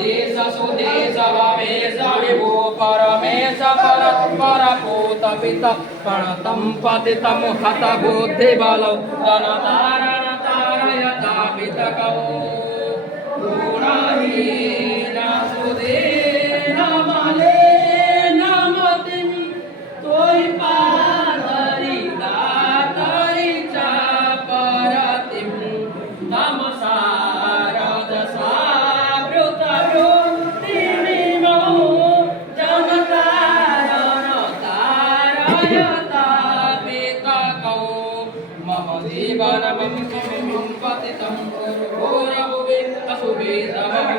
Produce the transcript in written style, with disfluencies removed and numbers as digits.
देश सुदेश भवेश विभो परमेश परपूत पित प्रणतं पतितं हत बुद्धिबलौ जनतारण तारयता पितकौ गुणहीन सुधीन मलेन मतिं तोय पादरि दातरि च परतिं तमसा रजसा वृतवृत्तिमिमौ जनतारण तारयता पितकौ मम जीवनमं किं पतितं घोरभुवि अशुभे समं